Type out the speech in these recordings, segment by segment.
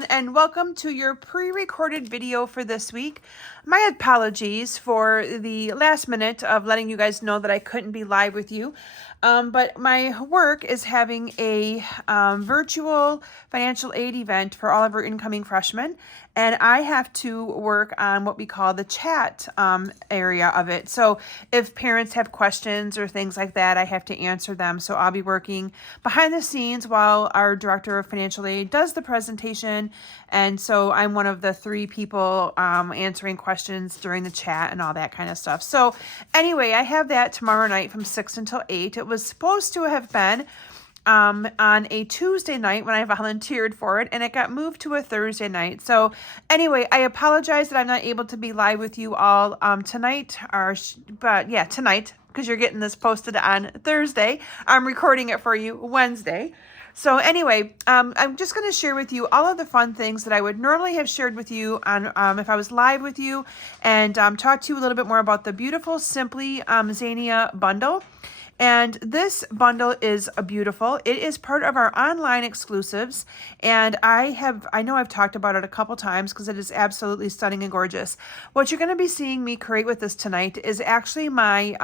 everyone, and welcome to your pre-recorded video for this week. My apologies for the last minute of letting you guys know that I couldn't be live with you, but my work is having a virtual financial aid event for all of our incoming freshmen, and I have to work on what we call the chat area of it. So if parents have questions or things like that, I have to answer them. So I'll be working behind the scenes while our director of financial aid does the presentation. And so I'm one of the 3 people answering questions during the chat and all that kind of stuff. So anyway, I have that tomorrow night from 6 until 8. It was supposed to have been on a Tuesday night when I volunteered for it, and it got moved to a Thursday night. So anyway, I apologize that I'm not able to be live with you all tonight, tonight, because you're getting this posted on Thursday. I'm recording it for you Wednesday. So anyway, I'm just going to share with you all of the fun things that I would normally have shared with you on if I was live with you, and talk to you a little bit more about the beautiful Simply Zinnia bundle. And this bundle is beautiful. It is part of our online exclusives, and I know I've talked about it a couple times because it is absolutely stunning and gorgeous. What you're going to be seeing me create with this tonight is actually my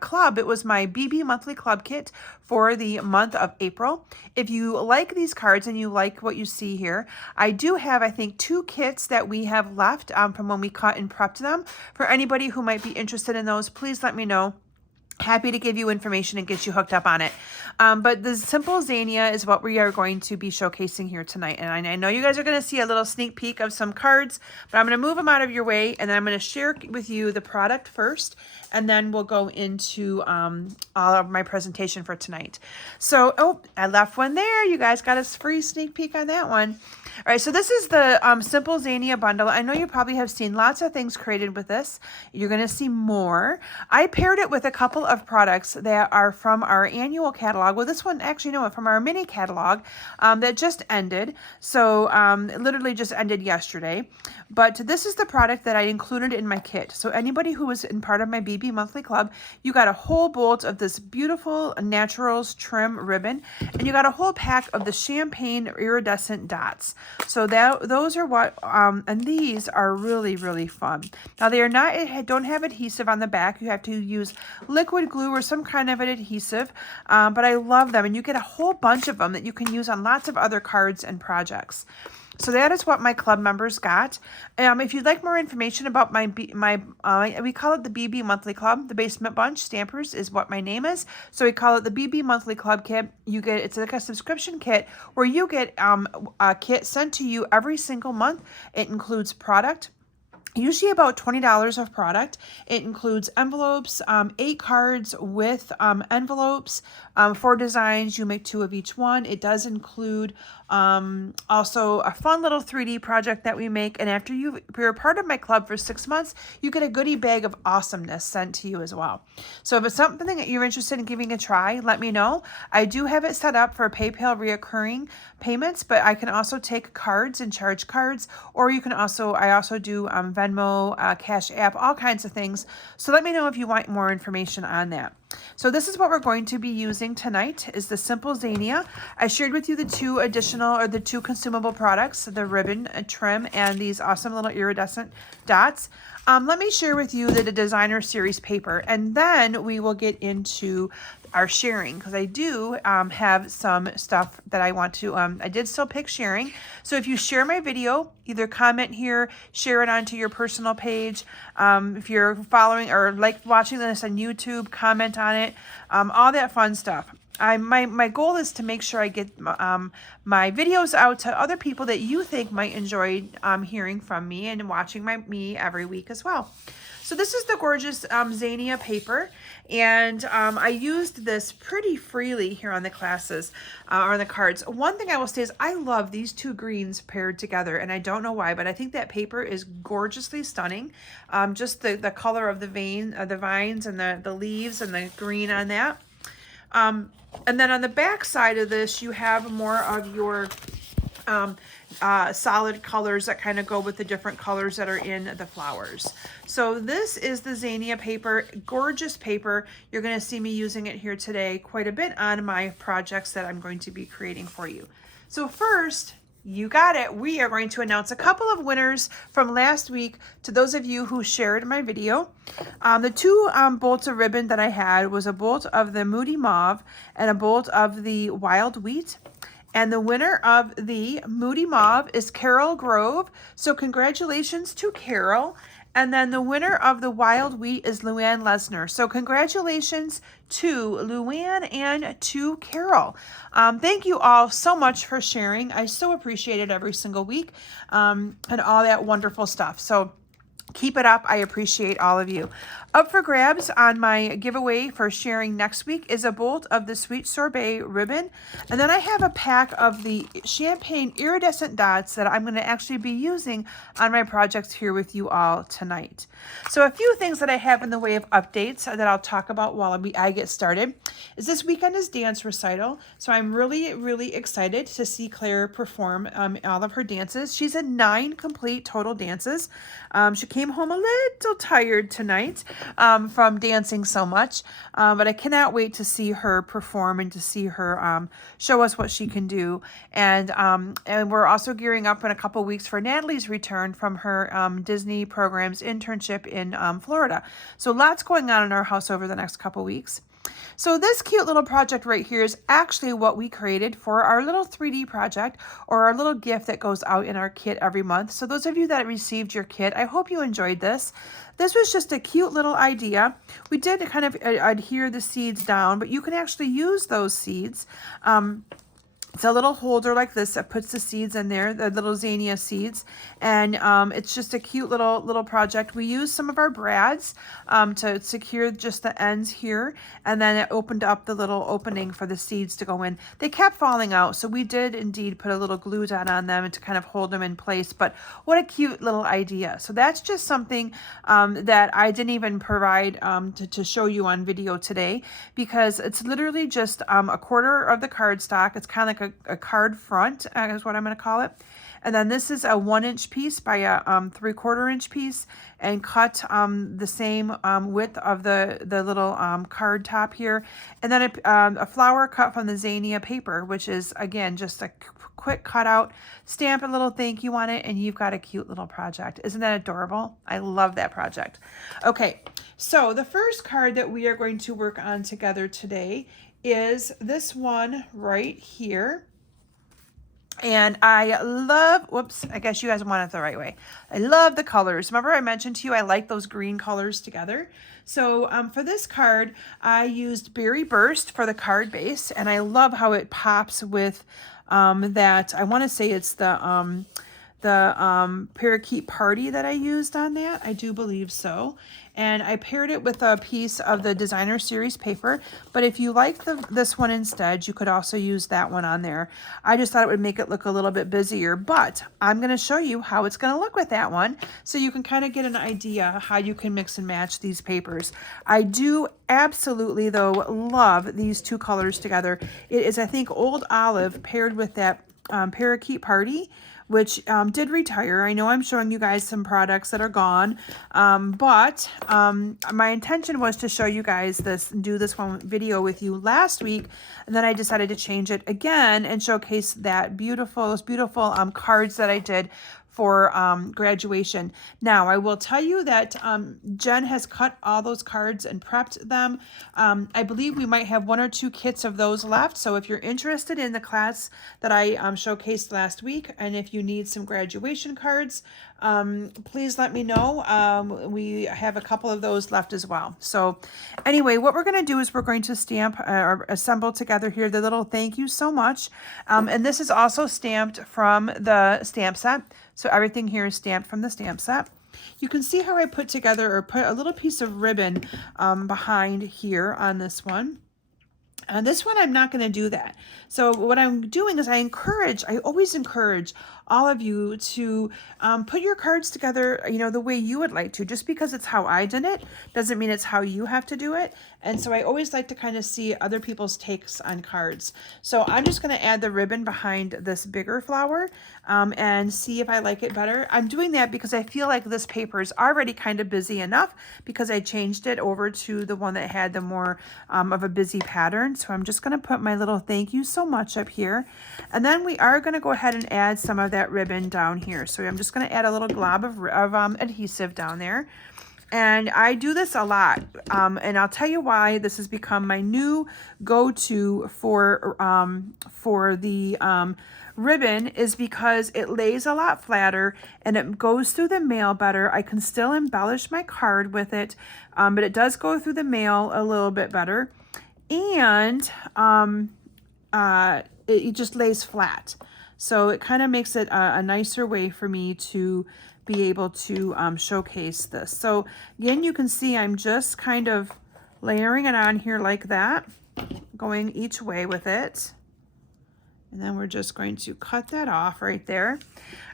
club. It was my BB monthly club kit for the month of April. If you like these cards and you like what you see here, I do have, I think, 2 kits that we have left from when we cut and prepped them. For anybody who might be interested in those, please let me know. Happy to give you information and get you hooked up on it. But the Simple Zinnia is what we are going to be showcasing here tonight. And I know you guys are going to see a little sneak peek of some cards, but I'm going to move them out of your way, and then I'm going to share with you the product first, and then we'll go into all of my presentation for tonight. So, oh, I left one there. You guys got a free sneak peek on that one. All right, so this is the Simple Zinnia bundle. I know you probably have seen lots of things created with this. You're going to see more. I paired it with a couple of products that are from our annual catalog. Well, this one, actually, no, from our mini catalog that just ended. So it literally just ended yesterday. But this is the product that I included in my kit. So anybody who was in part of my BB Monthly Club, you got a whole bolt of this beautiful Naturals trim ribbon, and you got a whole pack of the champagne iridescent dots. So those are what, and these are really, really fun. Now they are not, don't have adhesive on the back. You have to use liquid glue or some kind of an adhesive, but I love them, and you get a whole bunch of them that you can use on lots of other cards and projects. So that is what my club members got. If you'd like more information about we call it the BB Monthly Club. The Basement Bunch Stampers is what my name is. So we call it the BB Monthly Club kit. It's like a subscription kit where you get a kit sent to you every single month. It includes product. Usually about $20 of product. It includes envelopes, 8 cards with envelopes, 4 designs. You make 2 of each one. It does include also a fun little 3D project that we make. And after you're a part of my club for 6 months, you get a goodie bag of awesomeness sent to you as well. So if it's something that you're interested in giving a try, let me know. I do have it set up for PayPal reoccurring payments, but I can also take cards and charge cards, or you can also, I also do Venmo, Cash App, all kinds of things. So let me know if you want more information on that. So this is what we're going to be using tonight is the Simple Zinnia. I shared with you the 2 additional or the 2 consumable products, the ribbon trim and these awesome little iridescent dots. Let me share with you the designer series paper, and then we will get into our sharing, because I do have some stuff that I want to, I did still pick sharing. So if you share my video, either comment here, share it onto your personal page. If you're following or like watching this on YouTube, comment on it, all that fun stuff. My goal is to make sure I get my videos out to other people that you think might enjoy hearing from me and watching me every week as well. So this is the gorgeous Zinnia paper, and I used this pretty freely here on the classes, or on the cards. One thing I will say is I love these 2 greens paired together, and I don't know why, but I think that paper is gorgeously stunning. Just the color of the vines and the leaves and the green on that. And then on the back side of this, you have more of your solid colors that kind of go with the different colors that are in the flowers. So this is the Zinnia paper, gorgeous paper. You're going to see me using it here today quite a bit on my projects that I'm going to be creating for you. So first, You got it. We are going to announce a couple of winners from last week to those of you who shared my video. The two bolts of ribbon that I had was a bolt of the Moody Mauve and a bolt of the Wild Wheat. And the winner of the Moody Mauve is Carol Grove. So congratulations to Carol. And then the winner of the Wild Wheat is Luann Lesnar. So congratulations to Luann and to Carol. Thank you all so much for sharing. I so appreciate it every single week and all that wonderful stuff. So keep it up. I appreciate all of you. Up for grabs on my giveaway for sharing next week is a bolt of the Sweet Sorbet ribbon. And then I have a pack of the champagne iridescent dots that I'm going to actually be using on my projects here with you all tonight. So a few things that I have in the way of updates that I'll talk about while I get started is this weekend is dance recital. So I'm really, really excited to see Claire perform all of her dances. She's in 9 complete total dances. She came home a little tired tonight from dancing so much, but I cannot wait to see her perform and to see her show us what she can do. And we're also gearing up in a couple weeks for Natalie's return from her Disney programs internship in Florida. So lots going on in our house over the next couple weeks. So this cute little project right here is actually what we created for our little 3D project or our little gift that goes out in our kit every month. So those of you that received your kit, I hope you enjoyed this. This was just a cute little idea. We did kind of adhere the seeds down, but you can actually use those seeds. It's a little holder like this that puts the seeds in there, the little Zinnia seeds, and it's just a cute little project. We used some of our brads to secure just the ends here, and then it opened up the little opening for the seeds to go in. They kept falling out, so we did indeed put a little glue dot on them to kind of hold them in place, but what a cute little idea. So that's just something that I didn't even provide to show you on video today, because it's literally just a quarter of the cardstock. It's kind of like a card front is what I'm going to call it. And then this is a 1-inch piece by a 3/4 inch piece, and cut the same width of the little card top here. And then a flower cut from the Zinnia paper, which is again just a quick cutout. Stamp a little thank you on it, and you've got a cute little project. Isn't that adorable? I love that project. Okay, so the first card that we are going to work on together today is this one right here. And I love, whoops, I guess you guys want it the right way. I love the colors. Remember I mentioned to you I like those green colors together. So for this card, I used Berry Burst for the card base, and I love how it pops with that. I want to say it's the Parakeet Party that I used on that. I do believe so. And I paired it with a piece of the Designer Series paper. But if you like this one instead, you could also use that one on there. I just thought it would make it look a little bit busier. But I'm going to show you how it's going to look with that one, so you can kind of get an idea how you can mix and match these papers. I do absolutely, though, love these two colors together. It is, I think, Old Olive paired with that Parakeet Party, which did retire. I know I'm showing you guys some products that are gone, but my intention was to show you guys this, do this one video with you last week, and then I decided to change it again and showcase those beautiful cards that I did for graduation. Now, I will tell you that Jen has cut all those cards and prepped them. I believe we might have 1 or 2 kits of those left. So if you're interested in the class that I showcased last week, and if you need some graduation cards, please let me know. We have a couple of those left as well. So anyway, what we're going to do is we're going to stamp or assemble together here the little thank you so much. And this is also stamped from the stamp set. So everything here is stamped from the stamp set. You can see how I put together or put a little piece of ribbon behind here on this one. And this one, I'm not going to do that. So what I'm doing is I always encourage all of you to put your cards together, the way you would like to. Just because it's how I did it doesn't mean it's how you have to do it. And so I always like to kind of see other people's takes on cards. So I'm just going to add the ribbon behind this bigger flower and see if I like it better. I'm doing that because I feel like this paper is already kind of busy enough, because I changed it over to the one that had the more of a busy pattern. So I'm just going to put my little thank you so much up here. And then we are going to go ahead and add some of that ribbon down here. So I'm just going to add a little glob of adhesive down there. And I do this a lot, and I'll tell you why. This has become my new go-to for the ribbon, is because it lays a lot flatter and it goes through the mail better. I can still embellish my card with it, but it does go through the mail a little bit better, and it just lays flat. So it kind of makes it a nicer way for me to be able to showcase this. So again, you can see I'm just kind of layering it on here like that, going each way with it. And then we're just going to cut that off right there.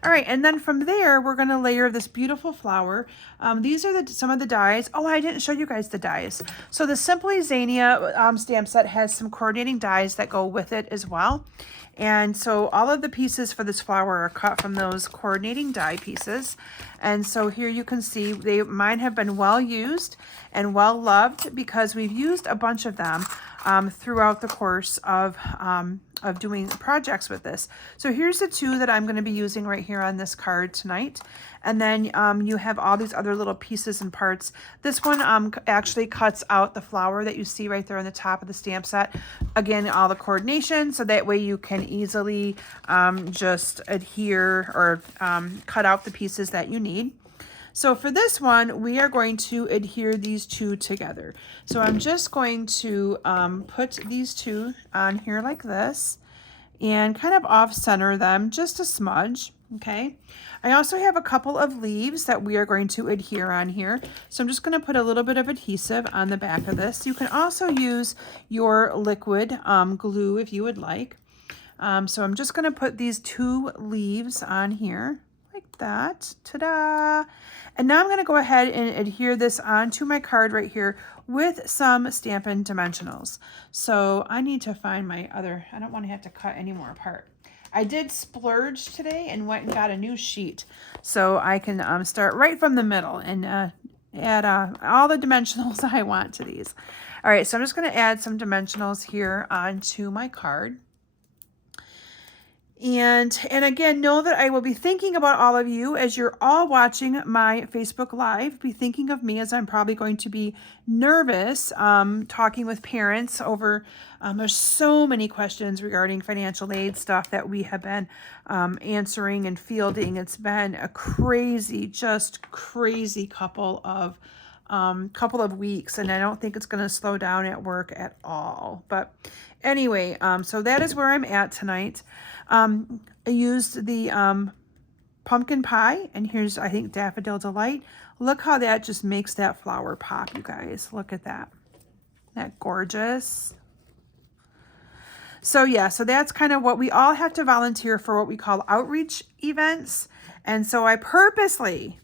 All right, and then from there, we're gonna layer this beautiful flower. These are some of the dies. Oh, I didn't show you guys the dies. So the Simply Zinnia stamp set has some coordinating dies that go with it as well. And so all of the pieces for this flower are cut from those coordinating die pieces. And so here you can see mine have been well used and well loved, because we've used a bunch of them throughout the course of doing projects with this. So here's the two that I'm going to be using right here on this card tonight. And then you have all these other little pieces and parts. This one actually cuts out the flower that you see right there on the top of the stamp set. Again, all the coordination, so that way you can easily just adhere or cut out the pieces that you need. So for this one, we are going to adhere these two together. So I'm just going to put these two on here like this and kind of off center them just a smudge, okay? I also have a couple of leaves that we are going to adhere on here. So I'm just going to put a little bit of adhesive on the back of this. You can also use your liquid glue if you would like. So I'm just going to put these two leaves on here like that. Ta-da! And now I'm going to go ahead and adhere this onto my card right here with some Stampin' Dimensionals. So I need to find my other, I don't want to have to cut any more apart. I did splurge today and went and got a new sheet, so I can start right from the middle and add all the dimensionals I want to these. All right, so I'm just going to add some dimensionals here onto my card. And again, know that I will be thinking about all of you as you're all watching my Facebook Live. Be thinking of me, as I'm probably going to be nervous talking with parents over, there's so many questions regarding financial aid stuff that we have been answering and fielding. It's been a crazy, just crazy couple of weeks, and I don't think it's going to slow down at work at all. But anyway, so that is where I'm at tonight. I used the pumpkin pie, and here's, I think, Daffodil Delight. Look how that just makes that flower pop, you guys. Look at that. Isn't that gorgeous? So yeah, so that's kind of what we all have to volunteer for, what we call outreach events. And so I purposely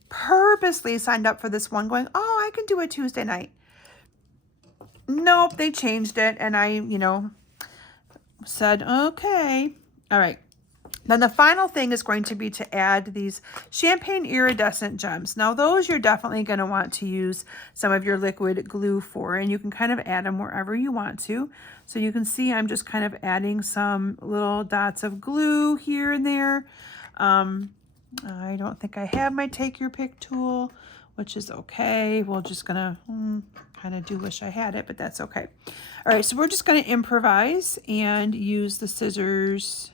signed up for this one, going, oh, I can do it Tuesday night. Nope, they changed it, and I, said, okay. All right. Then the final thing is going to be to add these champagne iridescent gems. Now those you're definitely going to want to use some of your liquid glue for, and you can kind of add them wherever you want to. So you can see I'm just kind of adding some little dots of glue here and there. I don't think I have my take your pick tool, which is okay. We're just gonna kind of do wish I had it, but that's okay. All right, so we're just gonna improvise and use the scissors,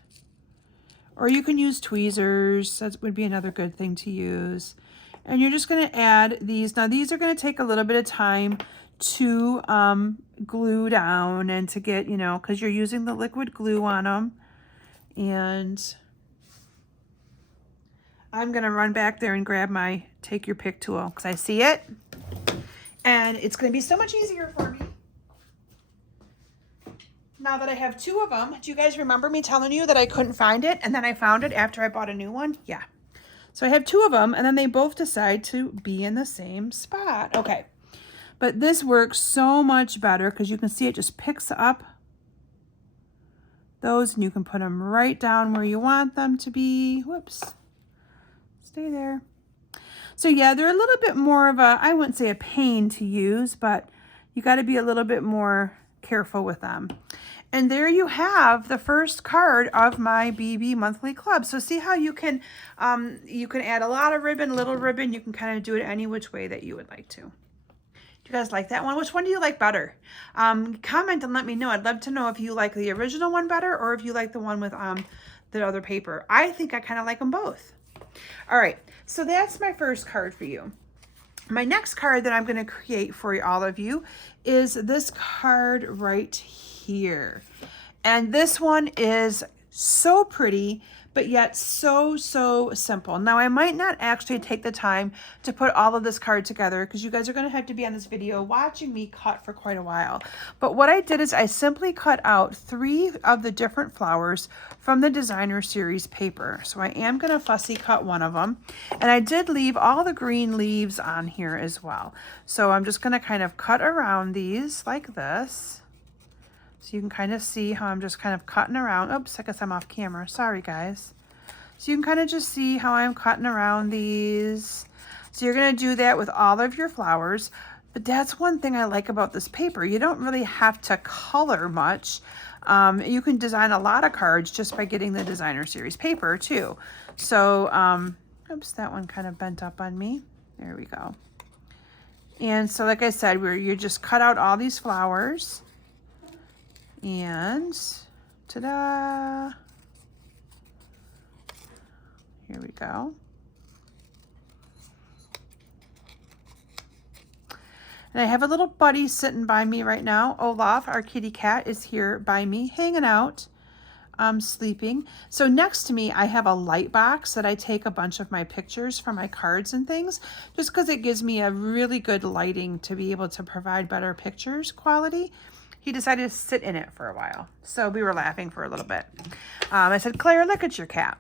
or you can use tweezers. That would be another good thing to use. And you're just gonna add these. Now these are gonna take a little bit of time to glue down and to get, because you're using the liquid glue on them. And I'm gonna run back there and grab my take your pick tool because I see it, and it's gonna be so much easier for me now that I have two of them. Do you guys remember me telling you that I couldn't find it, and then I found it after I bought a new one? Yeah. So I have two of them, and then they both decide to be in the same spot. Okay. But this works so much better because you can see it just picks up those, and you can put them right down where you want them to be. Whoops. Stay there. So yeah, they're a little bit more of a, I wouldn't say a pain to use, but you got to be a little bit more careful with them. And there you have the first card of my BB monthly club. So see how you can add a lot of ribbon, little ribbon. You can kind of do it any which way that you would like to. Do you guys like that one? Which one do you like better? Comment and let me know. I'd love to know if you like the original one better or if you like the one with the other paper. I think I kind of like them both. All right, so that's my first card for you. My next card that I'm going to create for all of you is this card right here. And this one is so pretty, but yet so simple. Now, I might not actually take the time to put all of this card together because you guys are going to have to be on this video watching me cut for quite a while. But what I did is I simply cut out 3 of the different flowers from the designer series paper. So I am going to fussy cut one of them. And I did leave all the green leaves on here as well. So I'm just going to kind of cut around these like this. So you can kind of see how I'm just kind of cutting around. Oops, I guess I'm off camera. Sorry, guys. So you can kind of just see how I'm cutting around these. So you're going to do that with all of your flowers. But that's one thing I like about this paper. You don't really have to color much. You can design a lot of cards just by getting the designer series paper too. So, oops, that one kind of bent up on me. There we go. And so like I said, you just cut out all these flowers. And ta-da! Here we go. And I have a little buddy sitting by me right now. Olaf, our kitty cat, is here by me, hanging out, sleeping. So next to me, I have a light box that I take a bunch of my pictures from my cards and things, just because it gives me a really good lighting to be able to provide better pictures quality. He decided to sit in it for a while. So we were laughing for a little bit. I said, Claire, look at your cat.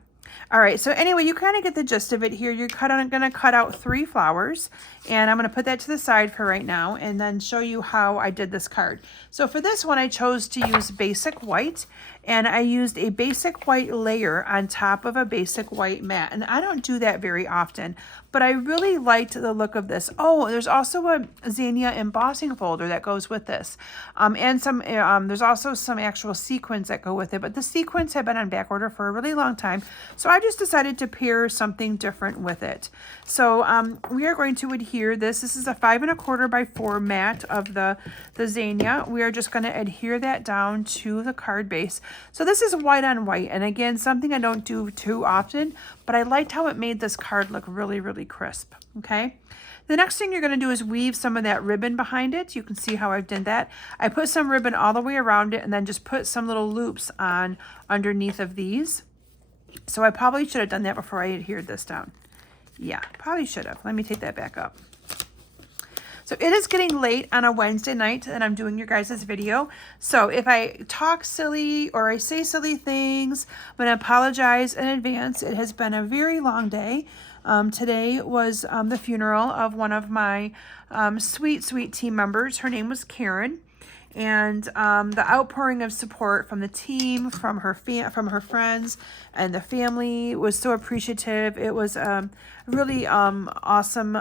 All right, so anyway, you kind of get the gist of it here. You're going to cut out 3 flowers, and I'm going to put that to the side for right now and then show you how I did this card. So for this one, I chose to use basic white, and I used a basic white layer on top of a basic white mat. And I don't do that very often, but I really liked the look of this. Oh, there's also a Zinnia embossing folder that goes with this. And some there's also some actual sequins that go with it, but the sequins have been on back order for a really long time. So I just decided to pair something different with it. So we are going to adhere this. This is a 5 1/4 by 4 mat of the Zinnia. We are just going to adhere that down to the card base. So this is white on white. And again, something I don't do too often, but I liked how it made this card look really crisp. Okay. The next thing you're going to do is weave some of that ribbon behind it. You can see how I've done that. I put some ribbon all the way around it and then just put some little loops on underneath of these. So I probably should have done that before I adhered this down. Yeah, probably should have. Let me take that back up. So it is getting late on a Wednesday night and I'm doing your guys' video. So if I talk silly or I say silly things, I'm going to apologize in advance. It has been a very long day. Today was the funeral of one of my sweet team members. Her name was Karen. And the outpouring of support from the team, from her friends, and the family was so appreciative. It was a really awesome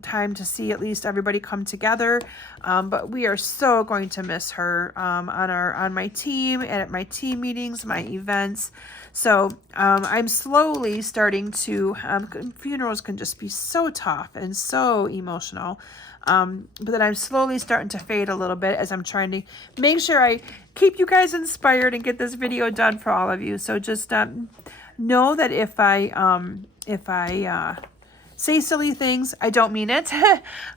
time to see at least everybody come together. But we are so going to miss her on my team and at my team meetings, my events. So I'm slowly starting to. Funerals can just be so tough and so emotional. But then I'm slowly starting to fade a little bit as I'm trying to make sure I keep you guys inspired and get this video done for all of you. So just know that if I say silly things, I don't mean it.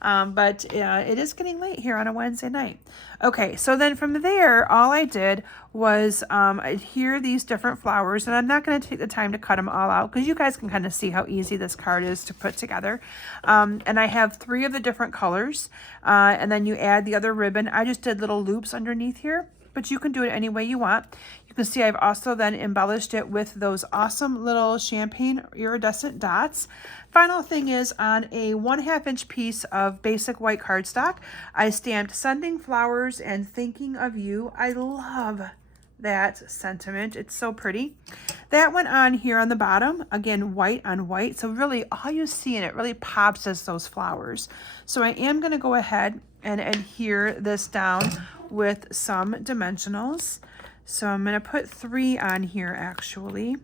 But it is getting late here on a Wednesday night. Okay, so then from there, all I did was adhere these different flowers, and I'm not going to take the time to cut them all out because you guys can kind of see how easy this card is to put together. And I have 3 of the different colors, and then you add the other ribbon. I just did little loops underneath here, but you can do it any way you want. You can see I've also then embellished it with those awesome little champagne iridescent dots. Final thing is on a 1/2 inch piece of basic white cardstock, I stamped "Sending flowers and thinking of you." I love that sentiment. It's so pretty. That went on here on the bottom, again, white on white. So really all you see in it really pops as those flowers. So I am going to go ahead and adhere this down with some dimensionals. So I'm going to put 3 on here actually.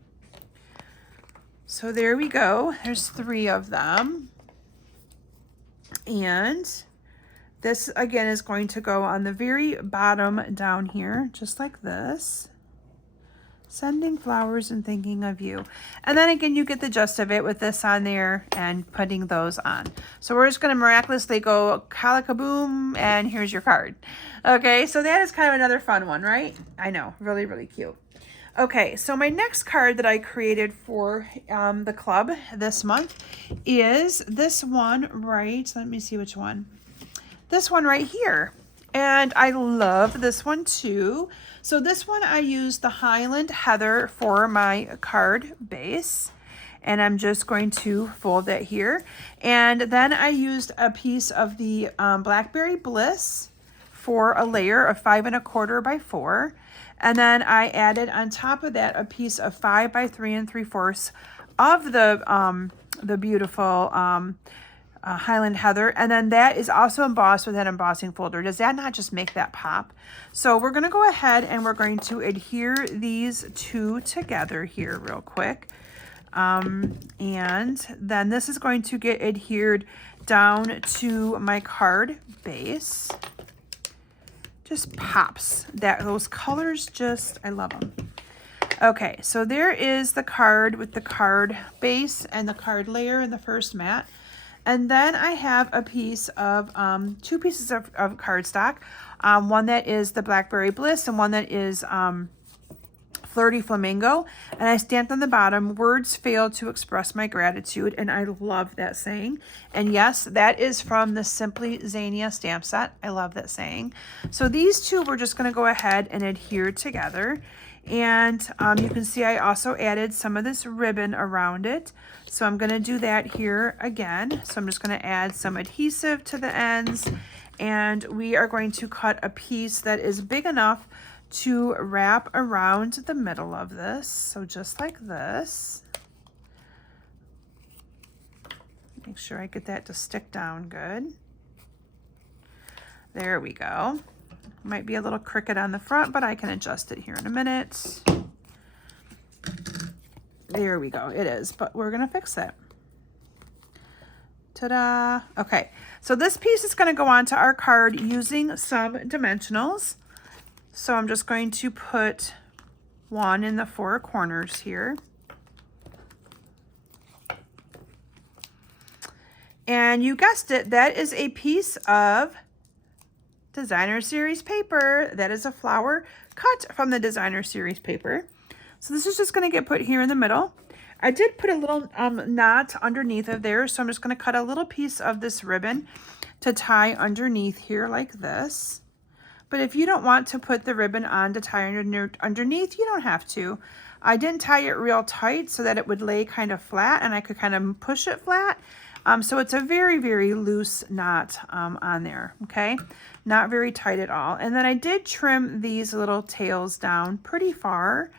So there we go. There's 3 of them. And this again is going to go on the very bottom down here, just like this. Sending flowers and thinking of you. And then again, you get the gist of it with this on there and putting those on. So we're just going to miraculously go calicaboom, and here's your card. Okay, so that is kind of another fun one, right? I know, really, really cute. Okay, so my next card that I created for the club this month is this one right, let me see which one. This one right here. And I love this one too. So this one I used the Highland Heather for my card base. And I'm just going to fold that here. And then I used a piece of the Blackberry Bliss for a layer of 5 1/4 by 4. And then I added on top of that a piece of 5 by 3 3/4 of the beautiful Highland Heather, and then that is also embossed with that embossing folder. Does that not just make that pop? So we're going to go ahead and we're going to adhere these 2 together here real quick. And then this is going to get adhered down to my card base. Just pops. Those colors just, I love them. Okay, so there is the card with the card base and the card layer in the first mat. And then I have a piece of 2 pieces of cardstock. One that is the Blackberry Bliss and one that is Flirty Flamingo. And I stamped on the bottom, words fail to express my gratitude. And I love that saying. And yes, that is from the Simply Zinnia stamp set. I love that saying. So these 2 we're just going to go ahead and adhere together. And you can see I also added some of this ribbon around it. So I'm going to do that here again. So I'm just going to add some adhesive to the ends. And we are going to cut a piece that is big enough to wrap around the middle of this. So just like this. Make sure I get that to stick down good. There we go. Might be a little crooked on the front, but I can adjust it here in a minute. There we go. It is, but we're going to fix it. Ta-da. Okay, so this piece is going to go onto our card using some dimensionals. So I'm just going to put 1 in the 4 corners here. And you guessed it, that is a piece of Designer Series paper. That is a flower cut from the Designer Series paper. So this is just going to get put here in the middle. I did put a little knot underneath of there, so I'm just going to cut a little piece of this ribbon to tie underneath here like this. But if you don't want to put the ribbon on to tie underneath, you don't have to. I didn't tie it real tight so that it would lay kind of flat and I could kind of push it flat. So it's a very, very loose knot on there, okay? Not very tight at all. And then I did trim these little tails down pretty far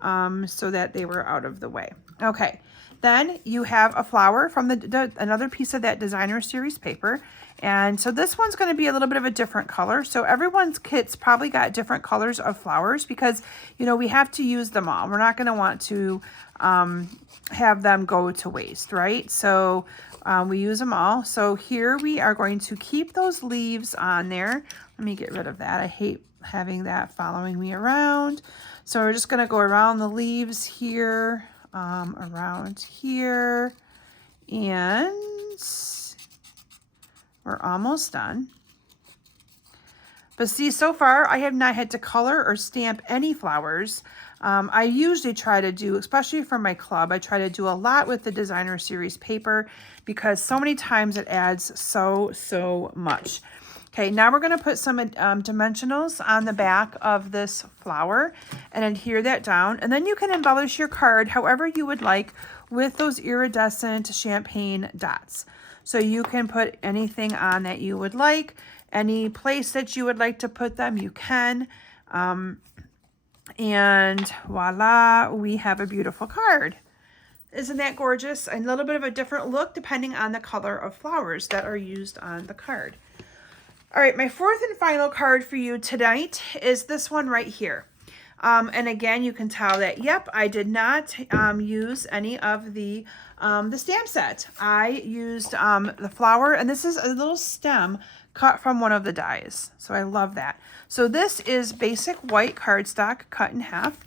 so that they were out of the way. Okay, then you have a flower from another piece of that Designer Series paper. And so this one's going to be a little bit of a different color. So everyone's kit's probably got different colors of flowers because, you know, we have to use them all. We're not going to want to have them go to waste, right? So we use them all. So here we are going to keep those leaves on there. Let me get rid of that. I hate having that following me around. So we're just going to go around the leaves here, around here, and we're almost done. But see, so far I have not had to color or stamp any flowers. I usually try to do, especially for my club, I try to do a lot with the Designer Series paper because so many times it adds so much. Okay, now we're going to put some dimensionals on the back of this flower and adhere that down. And then you can embellish your card however you would like with those iridescent champagne dots. So you can put anything on that you would like, any place that you would like to put them, you can. And voila, we have a beautiful card. Isn't that gorgeous? A little bit of a different look depending on the color of flowers that are used on the card. All right, my fourth and final card for you tonight is this one right here. And again, you can tell that, yep, I did not use any of the stamp set. I used the flower, and this is a little stem cut from one of the dies. So I love that. So this is basic white cardstock cut in half.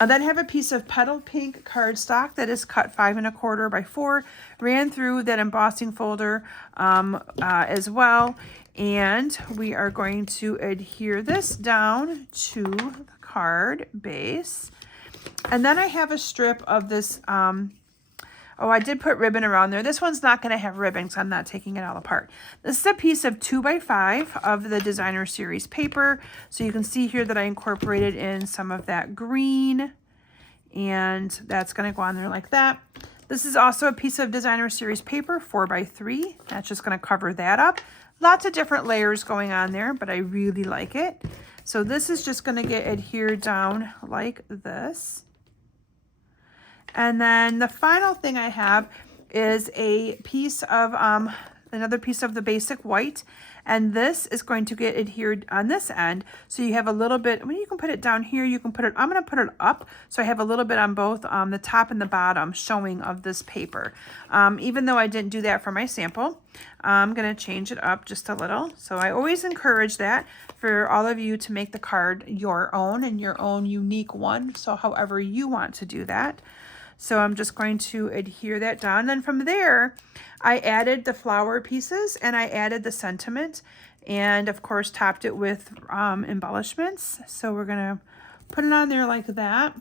I then have a piece of petal pink cardstock that is cut 5 1/4 by 4, ran through that embossing folder as well. And we are going to adhere this down to the card base. And then I have a strip of this, oh, I did put ribbon around there. This one's not going to have ribbon, so I'm not taking it all apart. This is a piece of 2 by 5 of the designer series paper. So you can see here that I incorporated in some of that green, and that's going to go on there like that. This is also a piece of designer series paper, 4 by 3. That's just going to cover that up. Lots of different layers going on there, but I really like it. So this is just going to get adhered down like this. And then the final thing I have is a piece of, another piece of the basic white. And this is going to get adhered on this end. So you have a little bit, I mean, you can put it down here, you can put it, I'm going to put it up. So I have a little bit on both the top and the bottom showing of this paper. Even though I didn't do that for my sample, I'm going to change it up just a little. So I always encourage that for all of you to make the card your own and your own unique one. So however you want to do that. So I'm just going to adhere that down. Then from there, I added the flower pieces and I added the sentiment and of course topped it with embellishments. So we're gonna put it on there like that.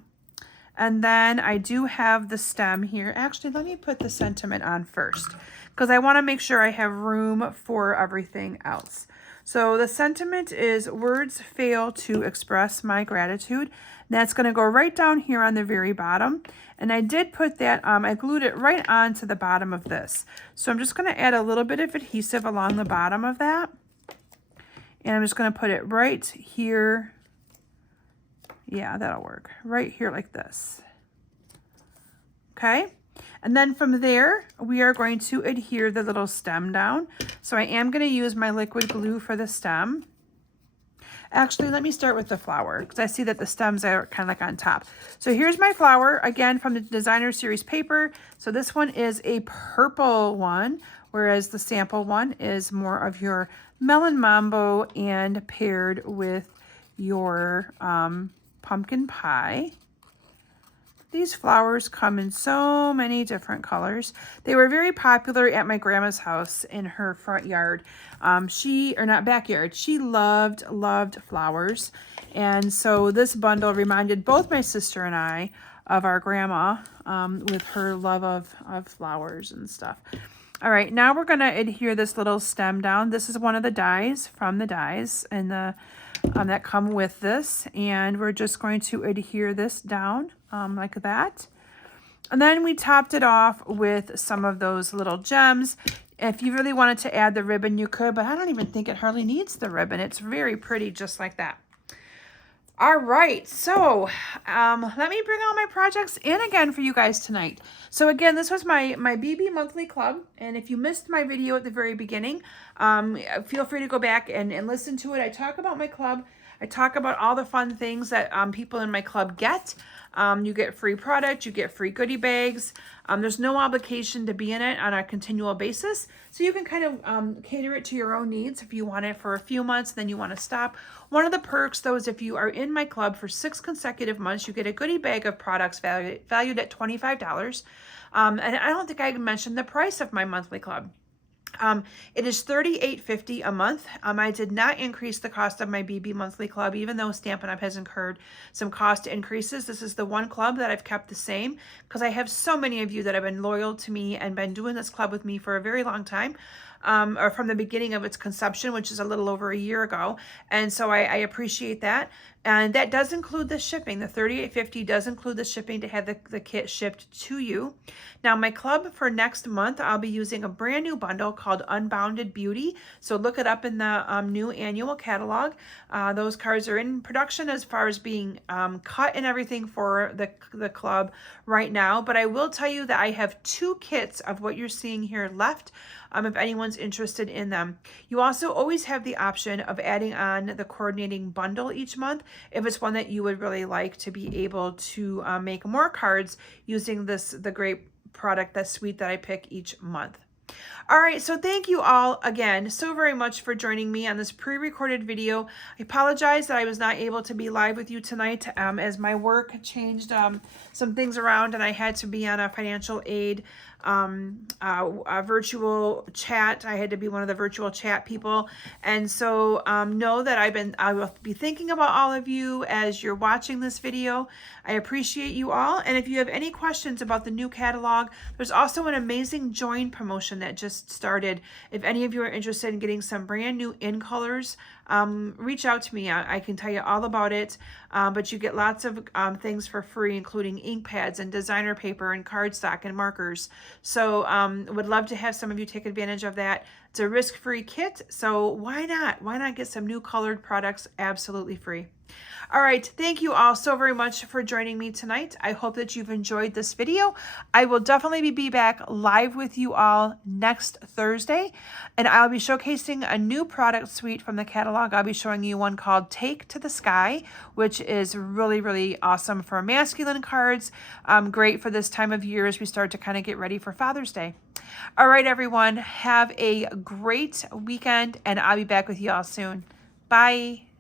And then I do have the stem here. Actually, let me put the sentiment on first because I wanna make sure I have room for everything else. So the sentiment is words fail to express my gratitude. That's going to go right down here on the very bottom. And I did put that, I glued it right onto the bottom of this. So I'm just going to add a little bit of adhesive along the bottom of that. And I'm just going to put it right here. Yeah, that'll work. Right here like this. Okay. And then from there, we are going to adhere the little stem down. So I am going to use my liquid glue for the stem. Actually, let me start with the flower because I see that the stems are kind of like on top. So here's my flower, again, from the designer series paper. So this one is a purple one, whereas the sample one is more of your melon mambo and paired with your pumpkin pie. These flowers come in so many different colors. They were very popular at my grandma's house in her front yard. Backyard. She loved flowers. And so this bundle reminded both my sister and I of our grandma with her love of flowers and stuff. All right, now we're gonna adhere this little stem down. This is one of the dies from the dies and the that come with this. And we're just going to adhere this down like that. And then we topped it off with some of those little gems. If you really wanted to add the ribbon, you could, but I don't even think it hardly needs the ribbon. It's very pretty just like that. All right, so let me bring all my projects in again for you guys tonight. So again, this was my BB monthly club, and if you missed my video at the very beginning, feel free to go back and listen to it. I talk about my club. I talk about all the fun things that people in my club get. You get free product, you get free goodie bags. There's no obligation to be in it on a continual basis. So you can kind of cater it to your own needs. If you want it for a few months, then you want to stop. One of the perks, though, is if you are in my club for 6 consecutive months, you get a goodie bag of products valued at $25. And I don't think I mentioned the price of my monthly club. It is $38.50 a month. I did not increase the cost of my BB monthly club, even though Stampin' Up! Has incurred some cost increases. This is the one club that I've kept the same because I have so many of you that have been loyal to me and been doing this club with me for a very long time. Or from the beginning of its conception, which is a little over a year ago. And so I appreciate that. And that does include the shipping. The $38.50 does include the shipping to have the kit shipped to you. Now, my club for next month, I'll be using a brand new bundle called Unbounded Beauty. So look it up in the new annual catalog. Those cards are in production as far as being cut and everything for the club right now. But I will tell you that I have 2 kits of what you're seeing here left. if anyone's interested in them. You also always have the option of adding on the coordinating bundle each month if it's one that you would really like to be able to make more cards using the great product, that suite that I pick each month. All right, so thank you all again so very much for joining me on this pre-recorded video. I apologize that I was not able to be live with you tonight as my work changed some things around and I had to be on a financial aid a virtual chat. I had to be one of the virtual chat people. And so know that I will be thinking about all of you as you're watching this video. I appreciate you all. And if you have any questions about the new catalog, there's also an amazing join promotion that just started. If any of you are interested in getting some brand new in colors, reach out to me. I can tell you all about it, but you get lots of things for free, including ink pads and designer paper and cardstock and markers. So would love to have some of you take advantage of that. It's a risk-free kit, so why not? Why not get some new colored products absolutely free? All right, thank you all so very much for joining me tonight. I hope that you've enjoyed this video. I will definitely be back live with you all next Thursday, and I'll be showcasing a new product suite from the catalog. I'll be showing you one called Take to the Sky, which is really, really awesome for masculine cards. Great for this time of year as we start to kind of get ready for Father's Day. All right, everyone, have a great weekend, and I'll be back with you all soon. Bye.